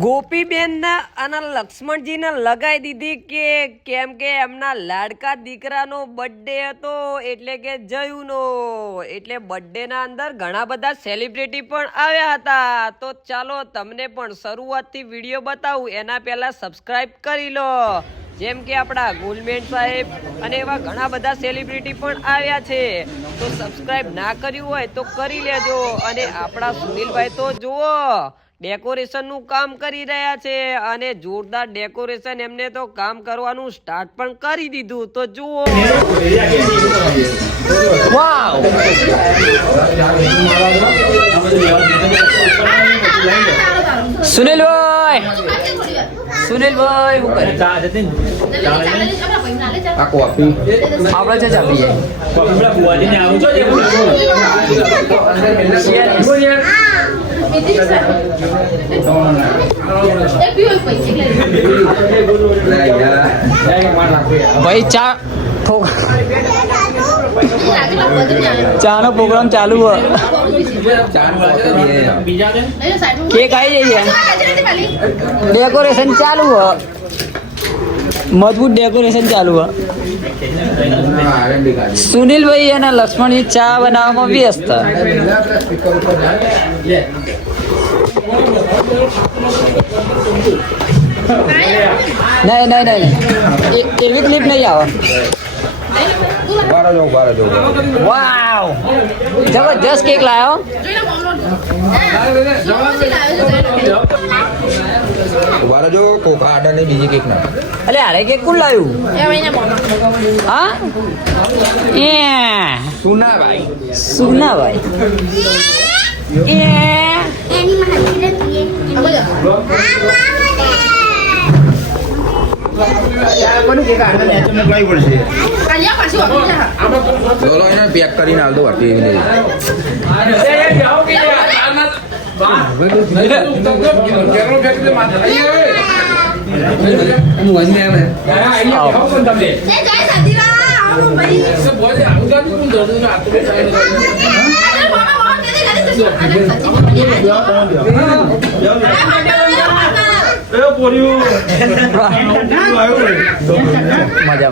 ગોપીબેનના અને લક્ષ્મણજીને લગાઈ દીધી કે કેમ કે એમના લાડકા દીકરાનો બર્થડે હતો એટલે કે જયુનો એટલે બર્થડેના અંદર ઘણા બધા સેલિબ્રિટી પણ આવ્યા હતા। તો ચાલો તમને પણ શરૂઆતથી વિડીયો બતાવું એના પહેલા સબસ્ક્રાઇબ કરી લો। જેમ કે આપણા ગુલમેન સાહેબ અને એવા ઘણા બધા સેલિબ્રિટી પણ આવ્યા છે તો સબસ્ક્રાઇબ ના કર્યું હોય તો કરી લેજો। અને આપણા સુનિલભાઈ તો જુઓ ડેકોરેશન નું કામ કરી રહ્યા છે અને જોરદાર ડેકોરેશન એમને તો કામ કરવાનું સ્ટાર્ટ પણ કરી દીધું। તો જુઓ વાવ સુનિલભાઈ હું કરે આ કોફી આપણે છે ચાપી જાય કોફી બુઆજીને આવું છો ભાઈ ચા ચાનો પ્રોગ્રામ ચાલુ હો કેક આવી જઈએ ડેકોરેશન ચાલુ હો મજબૂત ડેકોરેશન ચાલુ હો। સુનિલભાઈ અને લક્ષ્મણજી ચા બનાવવામાં વ્યસ્ત। નહીં એવી ક્લિપ નહીં આવે। વાવ જબરજસ્ત કેક લાયો। જો કોકા આડા ને બીજી કેક ના અલે અરે કેક કોણ લાવ્યું હા એ સુનાભાઈ એ ચલો એને પેક કરીને હાલ દો આપી મજા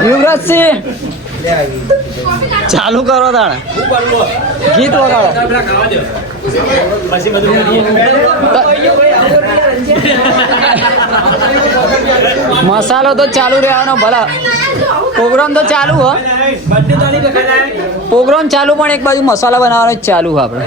યુવરાજ સિંહ ચાલુ કરો તાણે ગીત વગાડો મસાલો તો ચાલુ રહેવાનો ભલા પ્રોગ્રામ તો ચાલુ હો પ્રોગ્રામ ચાલુ પણ એક બાજુ મસાલા બનાવવાનો જ ચાલુ હો આપણે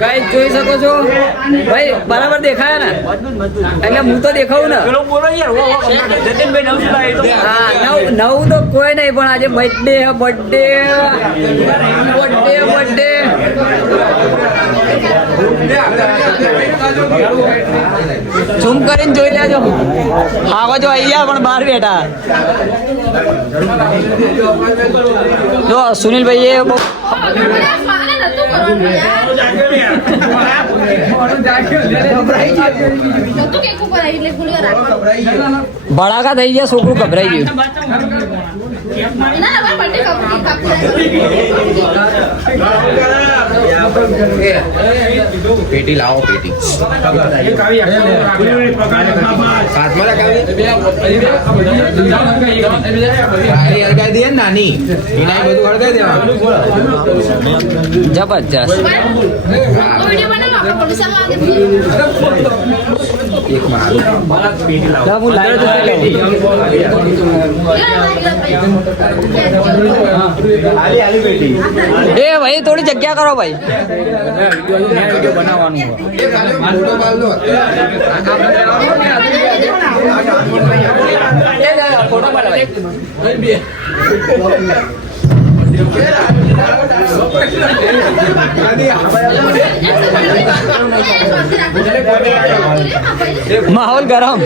ગાઈસ જોઈ શકો છો ભાઈ બરાબર દેખાય ને એટલે હું તો દેખાવું ને નવું તો કોઈ નહીં પણ આજે બર્થડે ઝૂમ કરીને જોઈ લેજો આવો જો અહીંયા પણ બહાર બેઠા જો સુનિલભાઈ એ ભડાકા થઈ ગયા છોકરું ગભરાઈ ગયું પેટી લાવો પેટી હળગાઈ દે નાની એના બધું હળગાઈ દેવાનું જબરજસ્ત એકમાં આલુ. હું એ ભાઈ થોડી જગ્યા કરો ભાઈ. બનાવવાનું એક આલુ, ફોટો પાડ લો. માહોલ ગરમ.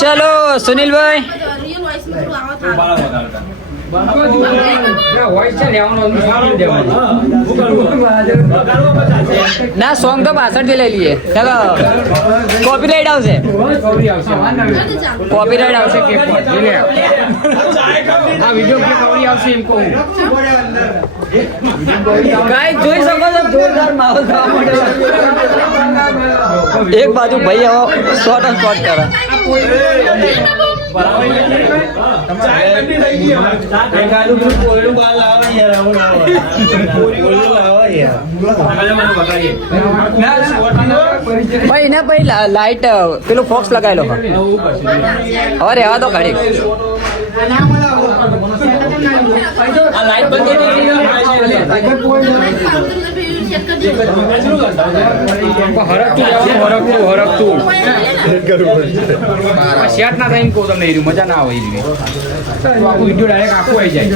ચલો સુનિલભાઈ. ના સોંગ તો પાછળથી લઈ લઈએ. ચાલો કોપીરાઈટ આવશે. કોપીરાઈટ આવશે. આ વિડીયો કે કવરી આવશે એમ કહું. ગાઈસ જોઈ શકો છો જોરદાર માહોલ થવા માંડ્યો. એક બાજુ ભાઈ હવે શોર્ટ એન્ડ શોર્ટ કરે. ભાઈ એના ભાઈ લાઈટ પેલું ફોક્સ લગાવેલો હવે રહેવા તો ઘડી. શેટ ના થાય કહું તમને એરી મજા ના આવે એરી આખું વિડીયો ડાયરેક્ટ આખું આવી જાય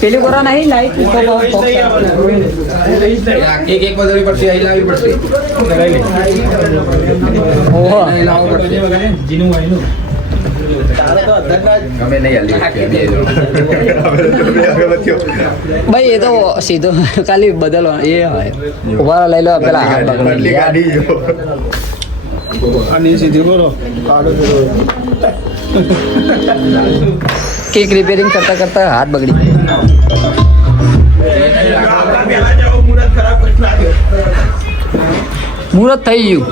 પેલી કોરા નહીં લાઈટ એક એક બદલવી પડશે, અહીં લાવવી પડશે. ઓહો અમે નહીં હાલી. ભાઈ એ તો સીધો ખાલી બદલો એ હોય. ઉભા લઈ લો પેલા હાથ કેક રિપેરિંગ કરતા કરતા હાથ બગડી. મુહૂર્ત થઈ ગયું.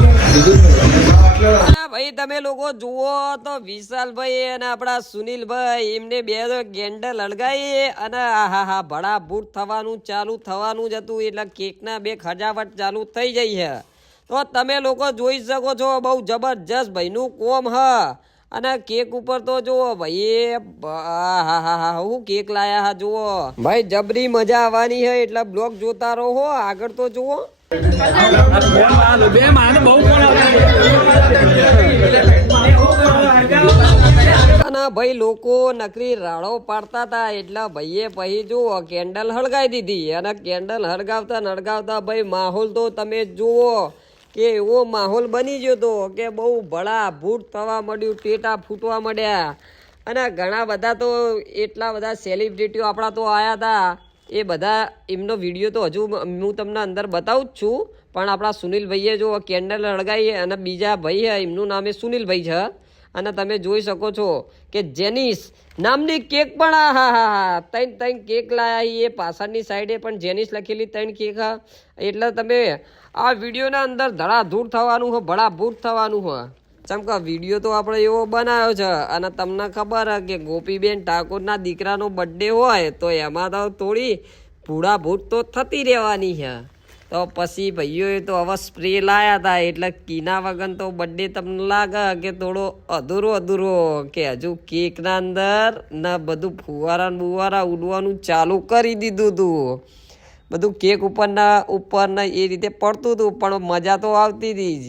ભાઈ તમે લોકો જુઓ તો વિશાલભાઈ અને આપણા સુનિલભાઈ એમને બે તો કેન્ડલ હળગાઈ અને આહા ભડા ભૂટ થવાનું ચાલુ થવાનું જ હતું એટલે કેકના બે ખજાવટ ચાલુ થઈ જઈ છે. તો તમે લોકો જોઈ શકો છો બહુ જબરજસ્ત ભાઈનું કોમ હ. અને કેક ઉપર તો જુઓ ભાઈ હું કેક લાયા હા જુઓ ભાઈ જબરી મજા આવવાની છે એટલે બ્લોગ જોતા રહો આગળ તો જુઓ. અને ભાઈ લોકો નકરી રાડો પાડતા હતા એટલે ભાઈએ પછી જુઓ કેન્ડલ હળગાવી દીધી અને કેન્ડલ હળગાવતા ભાઈ માહોલ તો તમે જુઓ કે એવો માહોલ બની ગયો તો કે બહુ ભળા ભૂટ થવા મળ્યું, ટેટા ફૂટવા મળ્યા. અને ઘણા બધા તો એટલા બધા સેલિબ્રિટીઓ આપણા તો આવ્યા હતા. એ બધા એમનો વિડીયો તો હજુ હું તમને અંદર બતાવું જ છું. પણ આપણા સુનિલભાઈએ જો કેન્ડલ હળગાવી અને બીજા ભાઈ છે એમનું નામે સુનિલભાઈ છે. અને તમે જોઈ શકો છો કે જેનિસ નામની કેક પણ ત્રણ કેક લાયા. એ પાછળની સાઈડે પણ જેનિસ લખેલી 3 કેક હા. એટલે તમે આ વિડીયોના અંદર ધડાધૂળ થવાનું હોય, ભડાભૂટ થવાનું હોય. ચમકા વિડીયો તો આપણે એવો બનાવ્યો છે અને તમને ખબર હે કે ગોપીબેન ઠાકોરના દીકરાનો બર્થડે હોય તો એમાં તો થોડી ભૂડાભૂટ તો થતી રહેવાની છે. તો પછી ભાઈઓએ તો હવે સ્પ્રે લાયા હતા એટલે કીના વગર તો બર્થડે તમને લાગે કે થોડો અધૂરો કે હજુ કેકના અંદર ને બધું ફુવારા ઉડવાનું ચાલુ કરી દીધું હતું. બધું કેક ઉપર ને એ રીતે પડતું હતું પણ મજા તો આવતી હતી જ.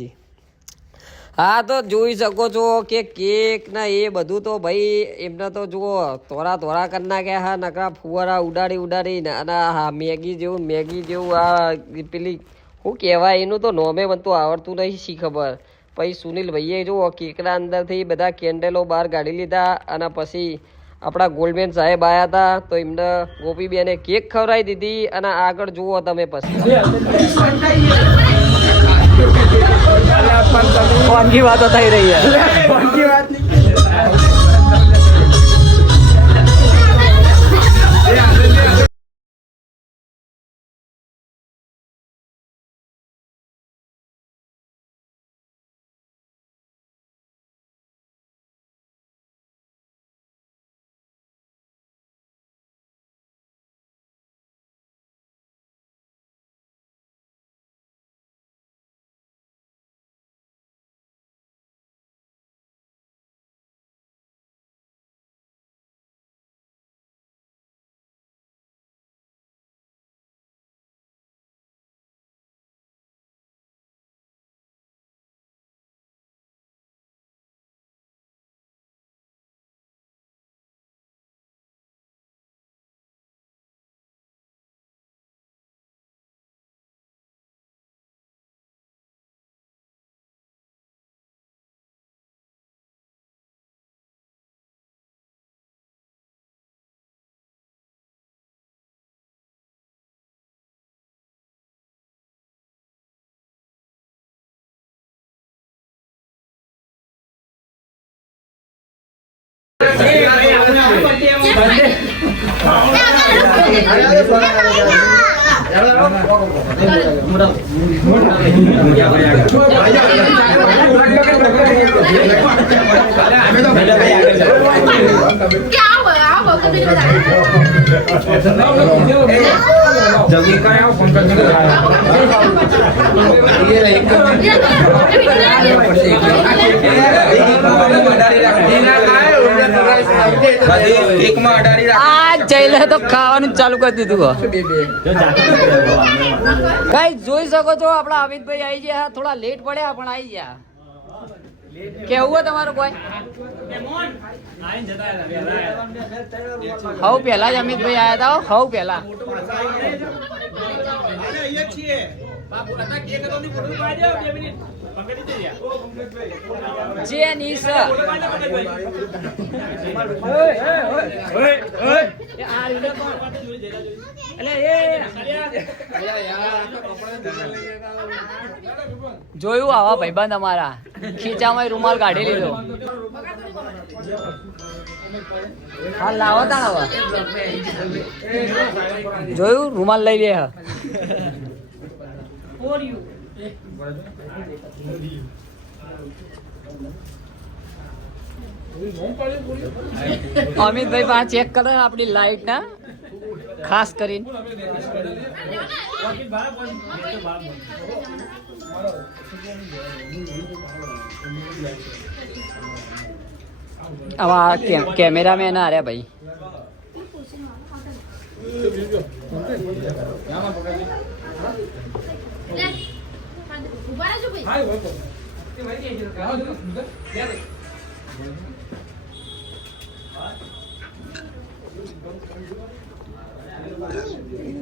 હા તો જોઈ શકો છો કે કેક ને એ બધું તો ભાઈ એમને તો જુઓ તોરા કરી નાખ્યા હા. નકરા ફુવારા ઉડાડી અને હા મેગી જેવું આ પેલી શું કહેવાય એનું તો નોમે મને તો આવડતું નહીં શી ખબર. પછી સુનિલભાઈએ જુઓ કેકના અંદરથી બધા કેન્ડલો બહાર કાઢી લીધા અને પછી આપણા ગોલ્ડમેન સાહેબ આવ્યા હતા તો એમને ગોપીબેને કેક ખવડાવી દીધી. અને આગળ જુઓ તમે પછી ફોન की વાતો થઈ રહી है ફોન કી વાત નહીં. જઈ તો ખાવાનું ચાલુ કરી દીધું ગાઈસ જોઈ શકો છો આપડા અમિતભાઈ આવી ગયા થોડા લેટ પડ્યા પણ આવી ગયા કેવું હોય તમારું કોઈ હવ પેલા જ અમિતભાઈ આયા હતા હવ પેલા જેનીસ જોયું આવા ભાઈબંધ અમારા ખીચામાં રૂમાલ કાઢી લીધો હા લાવો તા આવા જોયું રૂમાલ લઈ લે અમિતભાઈ પાસે ચેક કરો આપણી લાઈટ ના ખાસ કરીને આવા કેમેરામેન આ રહ્યા ભાઈ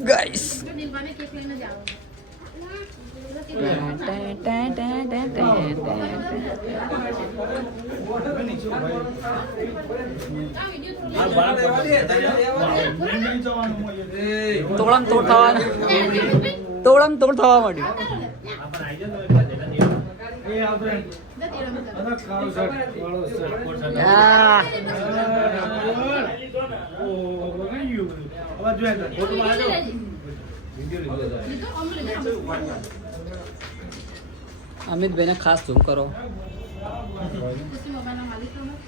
guys તોડમ તોડ થવા માંડ્યું અમિતભાઈ ને ખાસ ઝૂમ કરો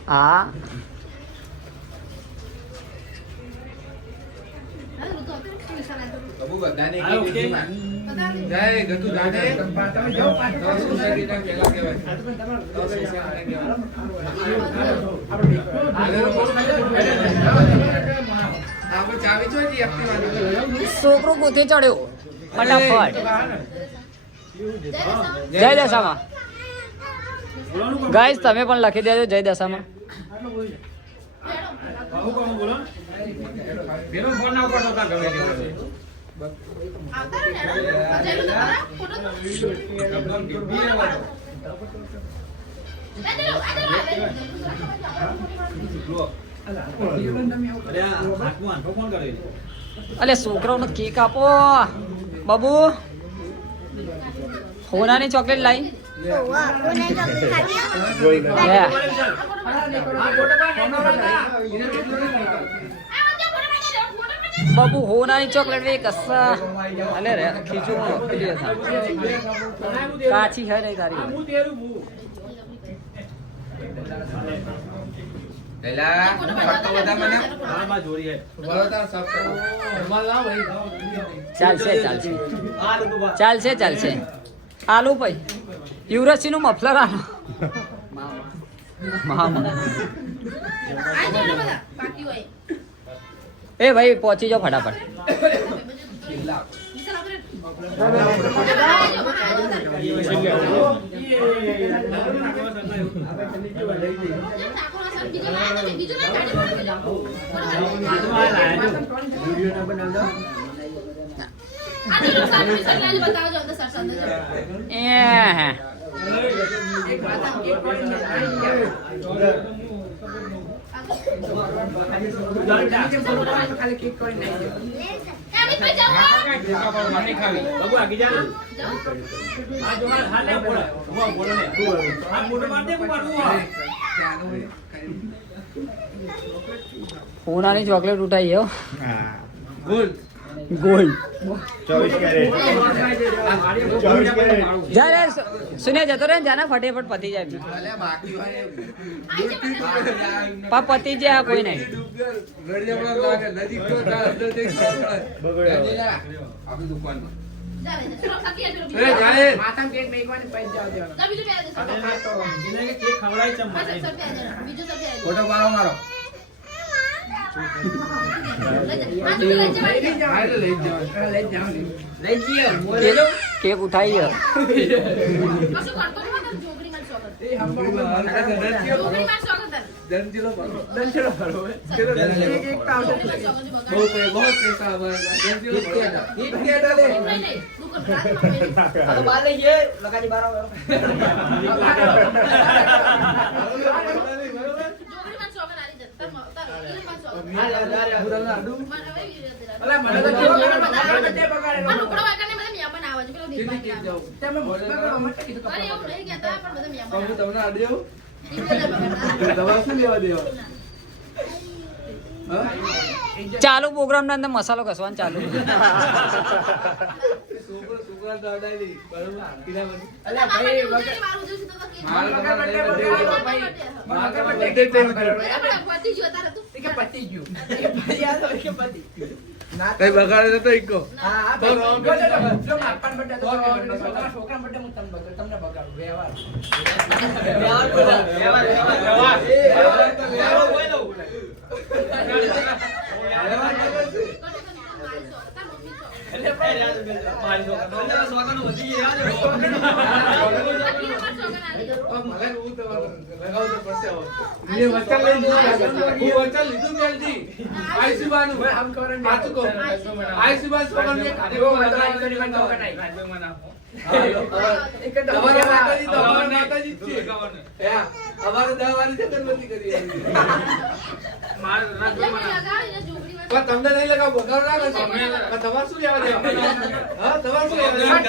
હા છોકરો પોતે ચડ્યો ફટાફટ જય દશામાં ગાઈસ તમે પણ લખી દેજો જય દશામાં અલે છોકરાઓને કેક આપો બાબુ હોનાની ચોકલેટ લાવી બાબુ હોનાની ચોકલેટ વે કસ્સા અલે રે ખીચું પેલી હતા કાચી હે નહીં તારી પેલા ફટકો બધા મને ચાલશે આલુ ભાઈ યુવરાજસિંહ નું મફલર આલો એ ભાઈ પહોંચી જાઓ ફટાફટ હોનાની ચોકલેટ ઉઠાઈ હો ગોલ્ડ 24 कैरेट જા રે સુને જતો રે જાના ફટેફટ પતી જાય અલ્યા બાકી હોય પા પતી જાય કોઈ નહીં આપણી દુકાનમાં ફોટો પાડો મારો કેક ઉઠાઈ ગયો ચાલુ પ્રોગ્રામ ના અંદર મસાલો ઘસવાનું ચાલુ કઈ બગાડે તો ઈકો તમને નહીં લગાવ બગાડ ના કરશો તમારે શું લેવા દેવા હા તમારે શું લેવા દેવા